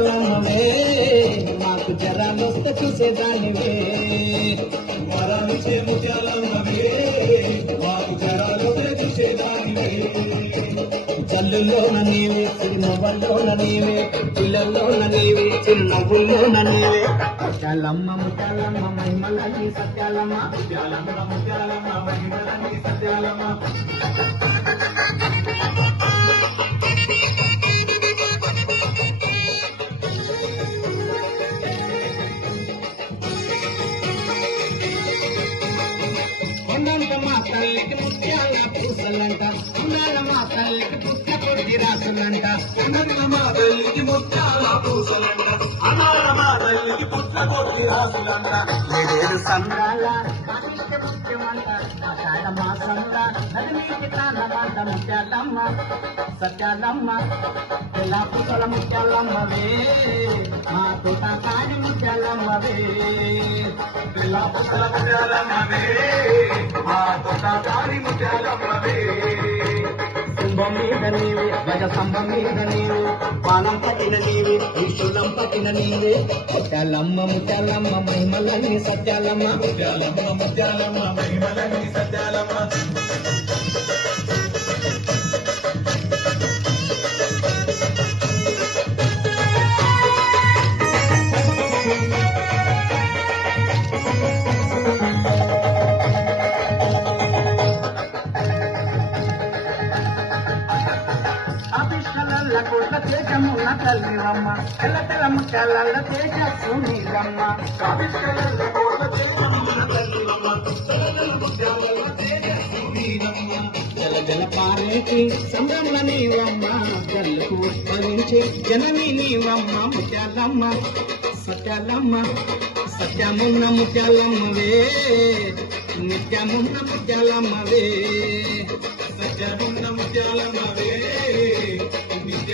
ముత్యాలమ్మవే మాకు జరాలొస్తే చూసేదానివే వరాలిచ్చే ముత్యాలమ్మవే మాకు జరాలొస్తే చూసేదానివే జల్లులోన నీవే చిరునవ్వుల్లోన నీవే పిల్లల్లోన నీవే చిరునవ్వుల్లోన నీవే ముత్యాలమ్మ ముత్యాలమ్మ మహిమలన్నీ సత్యాలమ్మ ముత్యాలమ్మ ముత్యాలమ్మ మహిమలన్నీ సత్యాలమ్మ కొండంత మా తల్లికి ముత్యాల పూసలంట ఉండాల మా తల్లికి పుట్ట కొద్ది రాసులంట కొండంత మా తల్లికి ముత్యాల పూసలంట అనాల మా తల్లికి పుట్ట కొట్టి రాసులంట ఏడేడు సంద్రాల కాటికి ముత్యమంట ఆషాఢ మాసంలా నదికి తానమంట ముత్యాలమ్మ సత్యాలమ్మ ఎలా పుసల ముత్యాలమ్మవే మా తోట కాని ముత్యాలమ్మవే పిల్ల పుస్తల ముత్యాలమ్మవే మా తోట కాని ముత్యాలమ్మవే కుంభం మీద నీవే గజ స్తంభం మీద నీవే పానం పట్టిన నీవే విష్ణులం పట్టిన నీవే ముత్యాలమ్మ ముత్యాలమ్మ మహిమలన్నీ సత్యాలమ్మ ముత్యాలమ్మ ముత్యాలమ్మ మహిమలన్నీ సత్యాలమ్మ అభిషల కోట్ల తేజమున్న తల్లివమ్మ తెల్ల తెల్ల ముత్యాల తేజస్సు నీవమ్మ జల జల పారేటి సంద్రముల నీవమ్మ జల్లకు ఉద్భవించే జనని నీవమ్మ ముత్యాలమ్మ సత్యాలమ్మ సత్యమున్న ముత్యాలమ్మవే నిత్యమున్న ముత్యాలమ్మవే సత్యమున్న